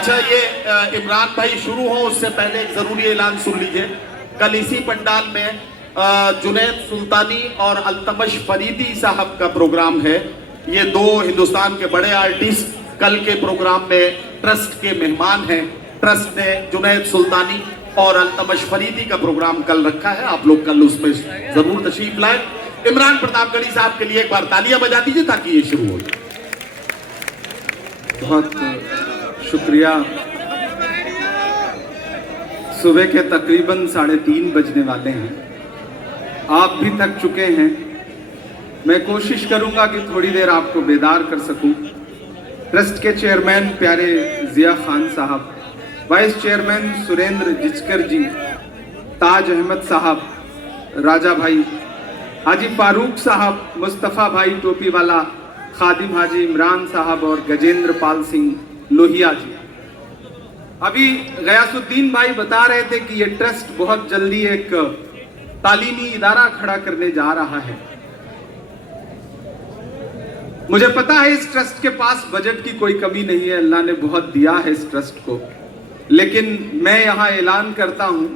अच्छा, ये इमरान भाई शुरू हो उससे पहले एक जरूरी ऐलान सुन लीजिए। कल इसी पंडाल में जुनैद सुल्तानी और अल्तमश फरीदी साहब का प्रोग्राम है। ये दो हिंदुस्तान के बड़े आर्टिस्ट कल के प्रोग्राम में ट्रस्ट के मेहमान हैं। ट्रस्ट ने जुनैद सुल्तानी और अल्तमश फरीदी का प्रोग्राम कल रखा है। आप लोग कल उसमें जरूर तशरीफ लाए। इमरान प्रतापगढ़ी साहब के लिए एक बार तालियां बजा दीजिए ताकि ये शुरू हो। बहुत शुक्रिया। सुबह के तकरीबन 3:30 बजने वाले हैं। आप भी थक चुके हैं। मैं कोशिश करूंगा कि थोड़ी देर आपको बेदार कर सकूं। ट्रस्ट के चेयरमैन प्यारे जिया खान साहब, वाइस चेयरमैन सुरेंद्र जिचकर जी, ताज अहमद साहब, राजा भाई, हाजी फारूक साहब, मुस्तफ़ा भाई टोपी वाला, खादिम हाजी इमरान साहब और गजेंद्र पाल सिंह लोहिया जी। अभी गयासुद्दीन भाई बता रहे थे कि ये ट्रस्ट बहुत जल्दी एक तालीमी इदारा खड़ा करने जा रहा है। मुझे पता है इस ट्रस्ट के पास बजट की कोई कमी नहीं है, अल्लाह ने बहुत दिया है इस ट्रस्ट को। लेकिन मैं यहाँ ऐलान करता हूँ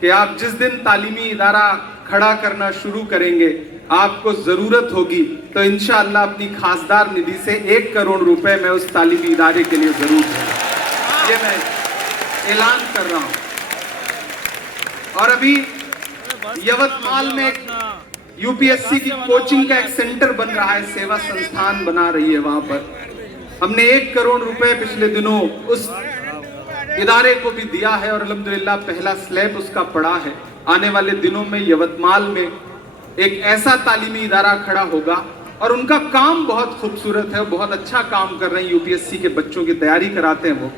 कि आप जिस दिन तालीमी इदारा खड़ा करना शुरू करेंगे, आपको जरूरत होगी तो इंशाअल्लाह अपनी खासदार निधि से 1 करोड़ रुपए मैं उस तालीमी इदारे के लिए जरूर दूंगा। ये मैं ऐलान कर रहा हूँ। और अभी यवतमाल में यूपीएससी की कोचिंग का एक सेंटर बन रहा है, सेवा संस्थान बना रही है। वहां पर हमने 1 करोड़ रुपए पिछले दिनों उस इदारे को भी दिया है और अल्हम्दुलिल्लाह पहला स्लैब उसका पड़ा है। आने वाले दिनों में यवतमाल में एक ऐसा तालीमी इदारा खड़ा होगा और उनका काम बहुत खूबसूरत है, बहुत अच्छा काम कर रहे हैं। यूपीएससी के बच्चों की तैयारी कराते हैं वो।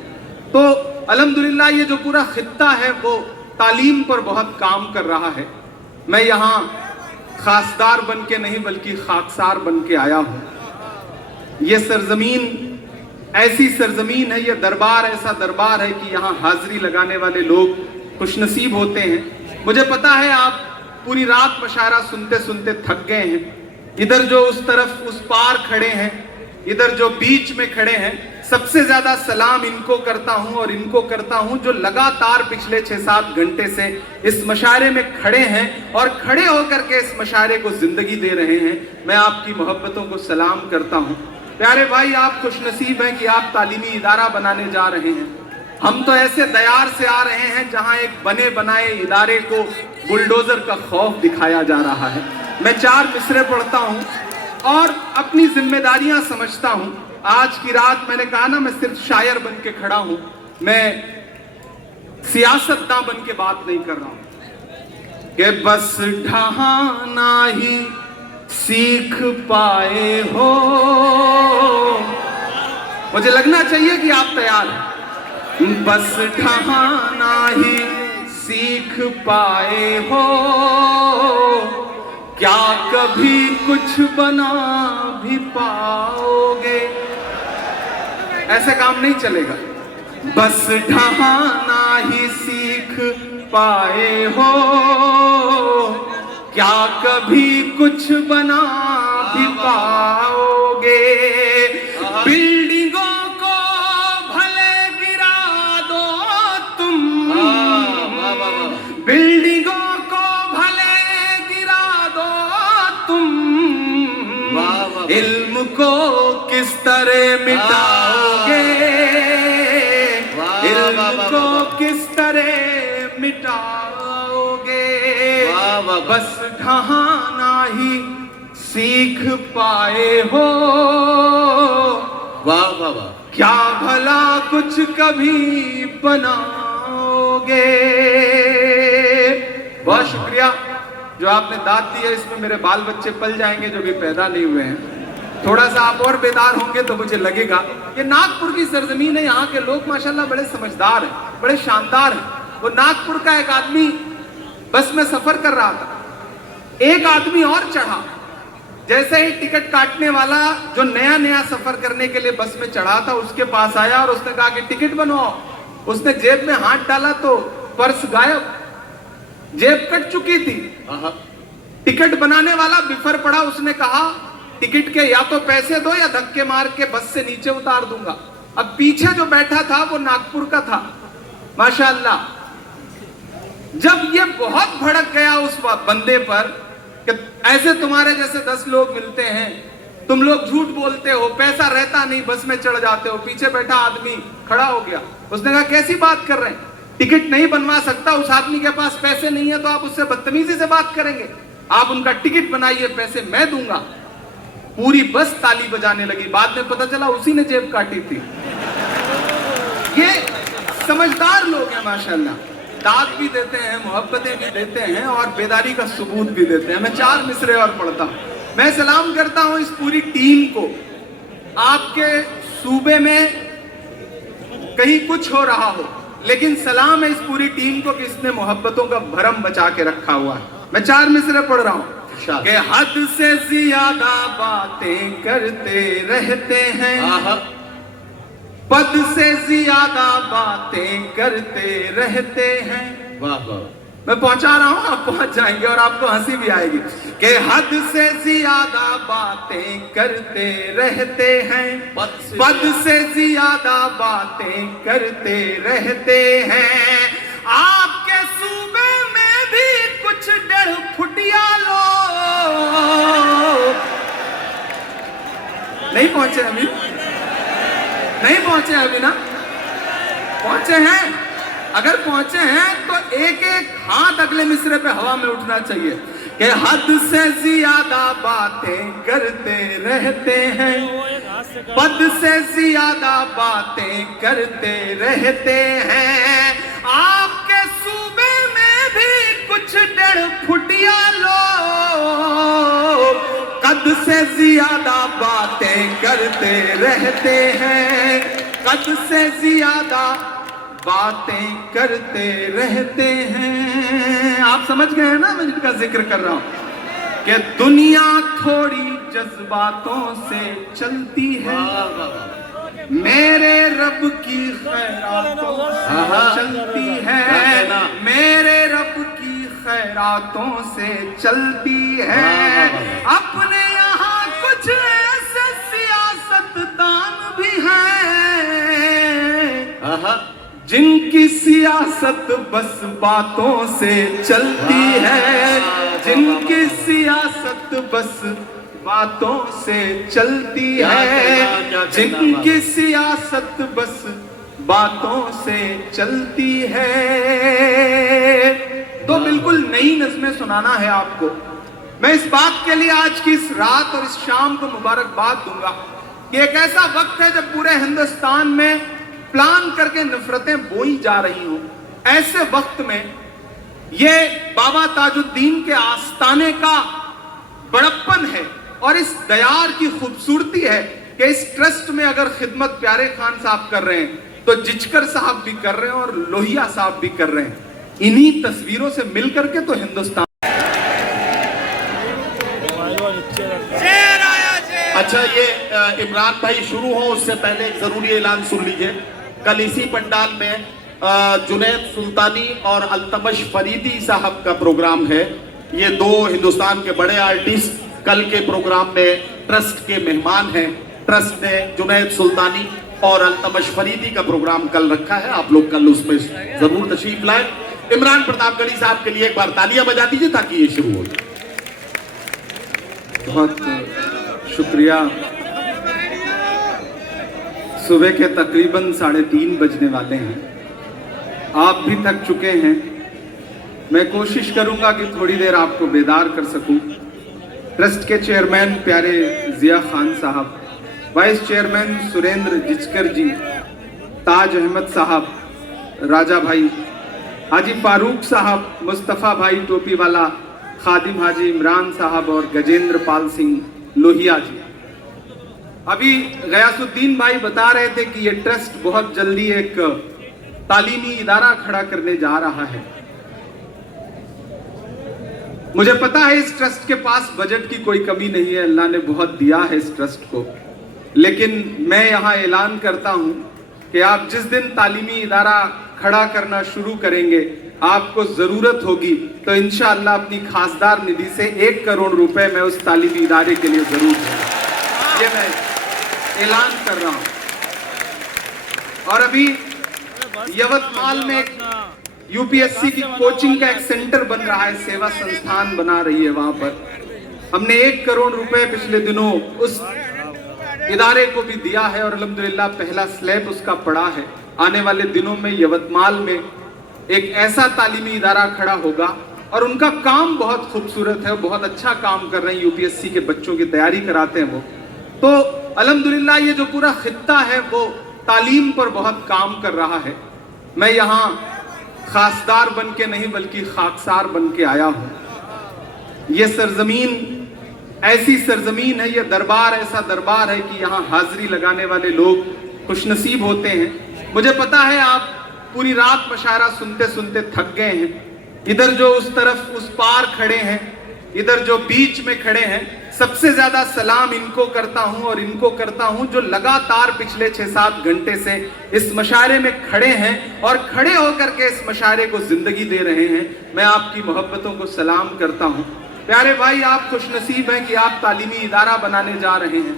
तो अल्हम्दुलिल्लाह ये जो पूरा खित्ता है वो तालीम पर बहुत काम कर रहा है। मैं यहाँ खासदार बन के नहीं बल्कि खाकसार बन के आया हूँ। ये सरजमीन ऐसी सरजमीन है, ये दरबार ऐसा दरबार है कि यहाँ हाजिरी लगाने वाले लोग खुशनसीब होते हैं। मुझे पता है आप पूरी रात मशारा सुनते सुनते थक गए हैं। इधर जो उस तरफ उस पार खड़े हैं, इधर जो बीच में खड़े हैं, सबसे ज्यादा सलाम इनको करता हूं और इनको करता हूं जो लगातार पिछले 6-7 घंटे से इस मशारे में खड़े हैं और खड़े होकर के इस मशारे को जिंदगी दे रहे हैं। मैं आपकी मोहब्बतों को सलाम करता हूं। प्यारे भाई, आप खुशनसीब हैं कि आप तालीमी इदारा बनाने जा रहे हैं। हम तो ऐसे दयार से आ रहे हैं जहां एक बने बनाए इदारे को बुलडोजर का खौफ दिखाया जा रहा है। मैं 4 मिसरे पढ़ता हूं और अपनी जिम्मेदारियां समझता हूं। आज की रात मैंने कहा ना, मैं सिर्फ शायर बन के खड़ा हूं, मैं सियासतदां बन के बात नहीं कर रहा हूं कि बस ढहाना ही सीख पाए हो। मुझे लगना चाहिए कि आप तैयार हैं। बस ढहाना ही सीख पाए हो, क्या कभी कुछ बना भी पाओगे? ऐसे काम नहीं चलेगा। बस ढहाना ही सीख पाए हो, क्या कभी कुछ बना भी पाओगे? बिल्डिंगों को भले गिरा दो तुम, बिल्डिंगों को भले गिरा दो तुम, इल्म को किस तरह मिटाओगे? इल्म को किस तरह मिटाओगे? बस ढहाना ही सीख पाए हो, वाह वाह वाह, क्या भला कुछ कभी बनाओगे? बहुत शुक्रिया जो आपने दाद दी है। इसमें मेरे बाल बच्चे पल जाएंगे जो भी पैदा नहीं हुए हैं। थोड़ा सा आप और बेदार होंगे तो मुझे लगेगा। ये नागपुर की सरजमीन है, यहाँ के लोग माशाल्लाह बड़े समझदार हैं, बड़े शानदार हैं। वो नागपुर का एक आदमी बस में सफर कर रहा था, एक आदमी और चढ़ा। जैसे ही टिकट काटने वाला जो नया नया सफर करने के लिए बस में चढ़ा था उसके पास आया और उसने कहा कि टिकट बनवाओ। उसने जेब में हाथ डाला तो पर्स गायब, जेब कट चुकी थी। टिकट बनाने वाला बिफर पड़ा। उसने कहा टिकट के या तो पैसे दो या धक्के मार के बस से नीचे उतार दूंगा। अब पीछे जो बैठा था वो नागपुर का था, माशाअल्लाह। जब ये बहुत भड़क गया उस बंदे पर कि ऐसे तुम्हारे जैसे 10 लोग मिलते हैं, तुम लोग झूठ बोलते हो, पैसा रहता नहीं, बस में चढ़ जाते हो। पीछे बैठा आदमी खड़ा हो गया, उसने कहा कैसी बात कर रहे हैं, टिकट नहीं बनवा सकता, उस आदमी के पास पैसे नहीं है तो आप उससे बदतमीजी से बात करेंगे, आप उनका टिकट बनाइए, पैसे मैं दूंगा। पूरी बस ताली बजाने लगी। बाद में पता चला उसी ने जेब काटी थी। ये समझदार लोग हैं माशाल्लाह, दाद भी देते हैं, मोहब्बतें भी देते हैं और बेदारी का सबूत भी देते हैं। मैं 4 मिसरे और पढ़ता हूं। मैं सलाम करता हूं इस पूरी टीम को। आपके सूबे में कहीं कुछ हो रहा हो, लेकिन सलाम है इस पूरी टीम को कि इसने मोहब्बतों का भरम बचा के रखा हुआ है। मैं 4 मिसरे पढ़ रहा हूं कि हद से ज्यादा बातें करते रहते हैं, पद से ज्यादा बातें करते रहते हैं। वाह वाह, मैं पहुंचा रहा हूं, आप पहुंच जाएंगे और आपको हंसी भी आएगी कि हद से ज्यादा बातें करते रहते हैं, पद से ज्यादा बातें करते रहते हैं। आपके सूबे में भी कुछ 1.5 फुटिया लोग नहीं पहुंचे अभी, नहीं पहुंचे अभी ना, पहुंचे हैं। अगर पहुंचे हैं तो एक एक हाथ अगले मिसरे पे हवा में उठना चाहिए कि हद से ज्यादा बातें करते रहते हैं, पद से ज्यादा बातें करते रहते हैं। आपके सूबे में भी कुछ 1.5 फुटिया लोग कद से ज्यादा बातें करते रहते हैं, कद से ज्यादा बातें करते रहते हैं। आप समझ गए हैं ना मैं जिनका जिक्र कर रहा हूं कि दुनिया थोड़ी जज्बातों से चलती है, मेरे रब की खैरातों से चलती है, मेरे रब की खैरातों से चलती है। अपने यहाँ कुछ ऐसे सियासतदान भी हैं जिनकी सियासत बस बातों से चलती है, जिनकी सियासत बस बातों से चलती है, जिनकी सियासत बस बातों से चलती है। तो बिल्कुल नई नज़में सुनाना है आपको। मैं इस बात के लिए आज की इस रात और इस शाम को मुबारकबाद दूंगा कि एक ऐसा वक्त है जब पूरे हिंदुस्तान में प्लान करके नफरतें बोई जा रही हूं। ऐसे वक्त में ये बाबा ताजुद्दीन के आस्ताने का बड़प्पन है और इस दयार की खूबसूरती है कि इस ट्रस्ट में अगर खिदमत प्यारे खान साहब कर रहे हैं तो जिचकर साहब भी कर रहे हैं और लोहिया साहब भी कर रहे हैं। इन्हीं तस्वीरों से मिलकर के तो हिंदुस्तान। अच्छा, ये इमरान भाई शुरू हो उससे पहले एक जरूरी ऐलान सुन लीजिए। कल इसी पंडाल में जुनैद सुल्तानी और अल्तमश फरीदी साहब का प्रोग्राम है। ये 2 हिंदुस्तान के बड़े आर्टिस्ट कल के प्रोग्राम में ट्रस्ट के मेहमान हैं। ट्रस्ट ने जुनैद सुल्तानी और अल्तमश फरीदी का प्रोग्राम कल रखा है। आप लोग कल उसमें जरूर तशरीफ लाएं। इमरान प्रतापगढ़ी साहब के लिए एक बार तालियां बजा दीजिए ताकि ये शुरू हो जाए। बहुत शुक्रिया। सुबह के तकरीबन 3:30 बजने वाले हैं। आप भी थक चुके हैं। मैं कोशिश करूंगा कि थोड़ी देर आपको बेदार कर सकूं। ट्रस्ट के चेयरमैन प्यारे जिया खान साहब, वाइस चेयरमैन सुरेंद्र जिचकर जी, ताज अहमद साहब, राजा भाई, हाजी फारूक साहब, मुस्तफ़ा भाई टोपी वाला, खादिम हाजी इमरान साहब और गजेंद्र पाल सिंह लोहिया जी। अभी गयासुद्दीन भाई बता रहे थे कि ये ट्रस्ट बहुत जल्दी एक तालीमी इदारा खड़ा करने जा रहा है। मुझे पता है इस ट्रस्ट के पास बजट की कोई कमी नहीं है, अल्लाह ने बहुत दिया है इस ट्रस्ट को। लेकिन मैं यहाँ ऐलान करता हूँ कि आप जिस दिन तालीमी इदारा खड़ा करना शुरू करेंगे, आपको जरूरत होगी तो इंशाअल्लाह अपनी खासदार निधि से 1 करोड़ रुपए मैं उस तालीमी इदारे के लिए जरूर दूंगा। ये मैं ऐलान कर रहा हूं। और अभी यवतमाल में यूपीएससी की कोचिंग का एक सेंटर बन रहा है, सेवा संस्थान बना रही है। वहां पर हमने 1 करोड़ रुपए पिछले दिनों उस इदारे को भी दिया है और अल्हम्दुलिल्लाह पहला स्लैब उसका पड़ा है। आने वाले दिनों में यवतमाल में एक ऐसा तालीमी इदारा खड़ा होगा और उनका काम बहुत खूबसूरत है, बहुत अच्छा काम कर रहे हैं, यूपीएससी के बच्चों की तैयारी कराते हैं वो। तो अल्हम्दुलिल्लाह ये जो पूरा खित्ता है वो तालीम पर बहुत काम कर रहा है। मैं यहाँ खासदार बन के नहीं बल्कि खाकसार बन के आया हूँ। ये सरजमीन ऐसी सरजमीन है, ये दरबार ऐसा दरबार है कि यहाँ हाजिरी लगाने वाले लोग खुशनसीब होते हैं। मुझे पता है आप पूरी रात मशारा सुनते सुनते थक गए हैं। इधर जो उस तरफ उस पार खड़े हैं, इधर जो बीच में खड़े हैं, सबसे ज्यादा सलाम इनको करता हूं और इनको करता हूं जो लगातार पिछले 6-7 घंटे से इस मशारे में खड़े हैं और खड़े होकर के इस मशारे को जिंदगी दे रहे हैं। मैं आपकी मोहब्बतों को सलाम करता हूं। प्यारे भाई, आप खुशनसीब हैं कि आप तालीमी इदारा बनाने जा रहे हैं।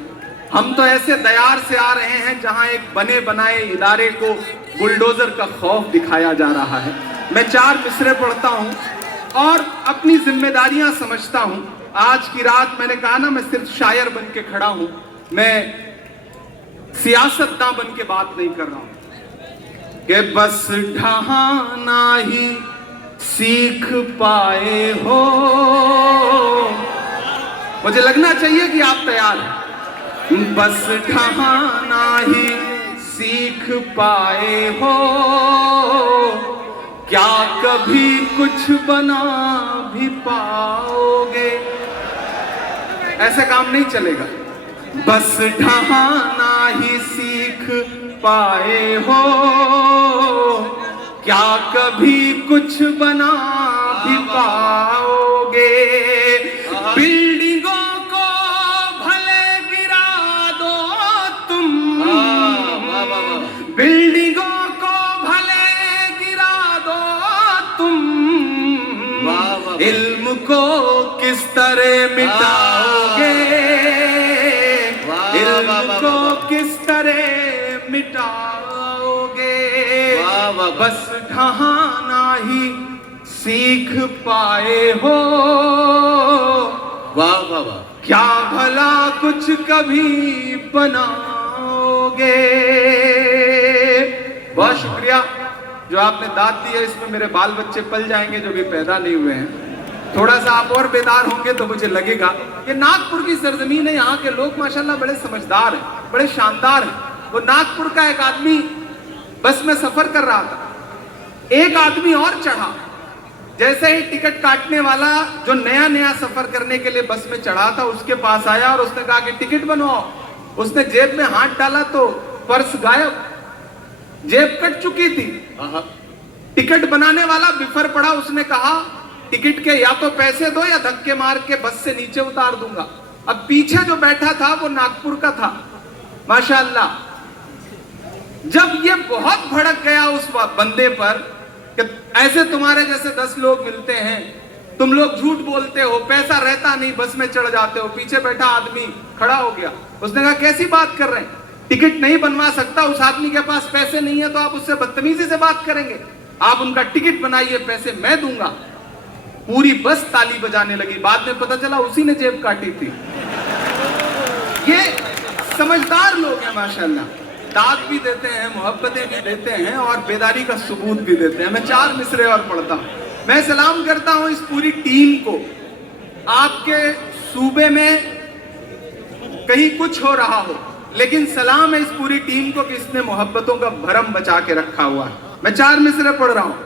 हम तो ऐसे दयार से आ रहे हैं जहां एक बने बनाए इदारे को बुलडोजर का खौफ दिखाया जा रहा है। मैं 4 मिसरे पढ़ता हूं और अपनी जिम्मेदारियां समझता हूं। आज की रात मैंने कहा ना, मैं सिर्फ शायर बन के खड़ा हूं, मैं सियासतदां बन के बात नहीं कर रहा हूं कि बस ढहाना ही सीख पाए हो। मुझे लगना चाहिए कि आप तैयार हैं। बस ढहाना ही सीख पाए हो, क्या कभी कुछ बना भी पाओगे? ऐसे काम नहीं चलेगा। बस ढहाना ही सीख पाए हो, क्या कभी कुछ बना भी पाओगे? बिल्डिंगों को भले गिरा दो तुम, बिल्डिंगों को भले गिरा दो तुम, इल्म को किस तरह मिटाओगे? इल्म को किस तरह मिटाओगे? बस ढहाना ही सीख पाए हो, वाह वाह वाह, क्या भला कुछ कभी बनाओगे? बहुत शुक्रिया जो आपने दाद दी है। इसमें मेरे बाल बच्चे पल जाएंगे जो भी पैदा नहीं हुए हैं। थोड़ा सा आप और बेदार होंगे तो मुझे लगेगा। ये नागपुर की सरजमीन है, यहाँ के लोग माशाल्लाह बड़े समझदार हैं, बड़े शानदार हैं। वो नागपुर का एक आदमी बस में सफर कर रहा था, एक आदमी और चढ़ा। जैसे ही टिकट काटने वाला जो नया नया सफर करने के लिए बस में चढ़ा था उसके पास आया और उसने कहा कि टिकट बनवाओ। उसने जेब में हाथ डाला तो पर्स गायब, जेब कट चुकी थी। टिकट बनाने वाला बिफर पड़ा। उसने कहा टिकट के या तो पैसे दो या धक्के मार के बस से नीचे उतार दूंगा। अब पीछे जो बैठा था वो नागपुर का था माशाअल्लाह। जब ये बहुत भड़क गया उस बंदे पर कि ऐसे तुम्हारे जैसे 10 लोग मिलते हैं, तुम लोग झूठ बोलते हो, पैसा रहता नहीं, बस में चढ़ जाते हो। पीछे बैठा आदमी खड़ा हो गया। उसने कहा कैसी बात कर रहे हैं, टिकट नहीं बनवा सकता, उस आदमी के पास पैसे नहीं है तो आप उससे बदतमीजी से बात करेंगे? आप उनका टिकट बनाइए, पैसे मैं दूंगा। पूरी बस ताली बजाने लगी। बाद में पता चला उसी ने जेब काटी थी। ये समझदार लोग हैं माशाल्लाह, दाद भी देते हैं, मोहब्बतें भी देते हैं और बेदारी का सबूत भी देते हैं। मैं 4 मिसरे और पढ़ता हूं। मैं सलाम करता हूं इस पूरी टीम को। आपके सूबे में कहीं कुछ हो रहा हो, लेकिन सलाम है इस पूरी टीम को कि इसने मोहब्बतों का भरम बचा के रखा हुआ है। मैं 4 मिसरे पढ़ रहा हूं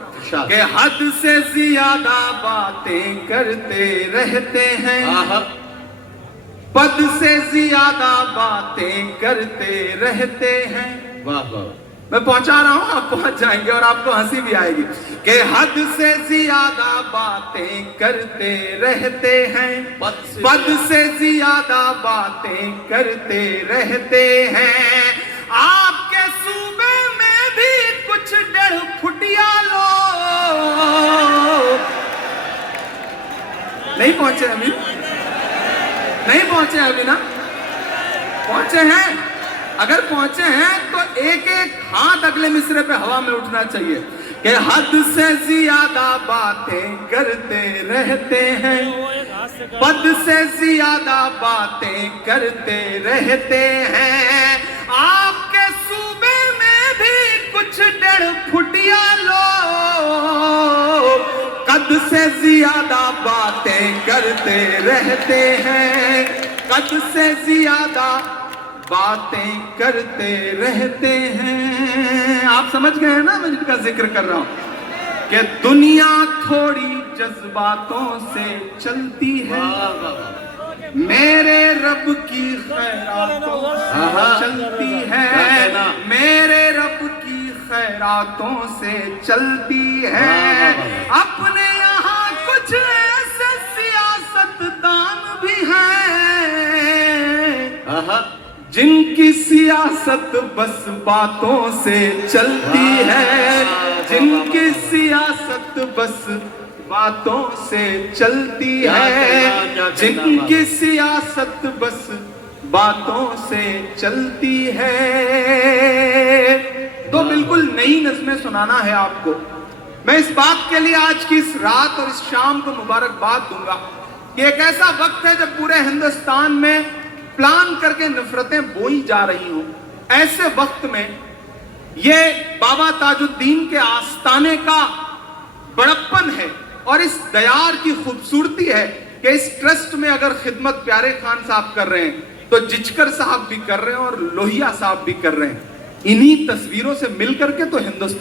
कि हद से ज्यादा बातें करते रहते हैं, पद से ज्यादा बातें करते रहते हैं। वाह वाह, मैं पहुंचा रहा हूं, आप पहुंच जाएंगे और आपको हंसी भी आएगी कि हद से ज्यादा बातें करते रहते हैं, पद से ज्यादा बातें करते रहते हैं। आपके सूबे में भी कुछ 1.5 फुटिया लोग नहीं पहुंचे अभी, नहीं पहुंचे अभी ना, पहुंचे हैं अगर पहुंचे हैं तो एक एक हाथ अगले मिसरे पे हवा में उठना चाहिए कि हद से ज्यादा बातें करते रहते हैं, पद से ज्यादा बातें करते रहते हैं। आपके सूबे में भी कुछ 1.5 फुटिया लोग कद से ज्यादा बातें करते रहते हैं, कद से ज्यादा बातें करते रहते हैं। आप समझ गए हैं ना मैं जिनका जिक्र कर रहा हूं कि दुनिया थोड़ी जज्बातों से चलती है, मेरे रब की खैरातों से चलती है, मेरे रब की खैरातों से चलती है। अपने यहाँ कुछ ऐसे सियासतदान भी हैं जिनकी सियासत बस बातों से चलती है, जिनकी सियासत बस बातों से चलती है, जिनकी सियासत बस बातों से चलती है। तो बिल्कुल नई नज़में सुनाना है आपको। मैं इस बात के लिए आज की इस रात और इस शाम को मुबारकबाद दूंगा कि एक ऐसा वक्त है जब पूरे हिंदुस्तान में प्लान करके नफरतें बोई जा रही हों। ऐसे वक्त में ये बाबा ताजुद्दीन के आस्ताने का बड़प्पन है और इस दयार की खूबसूरती है कि इस ट्रस्ट में अगर खिदमत प्यारे खान साहब कर रहे हैं तो जिचकर साहब भी कर रहे हैं और लोहिया साहब भी कर रहे हैं। इन्हीं तस्वीरों से मिलकर के तो हिंदुस्तान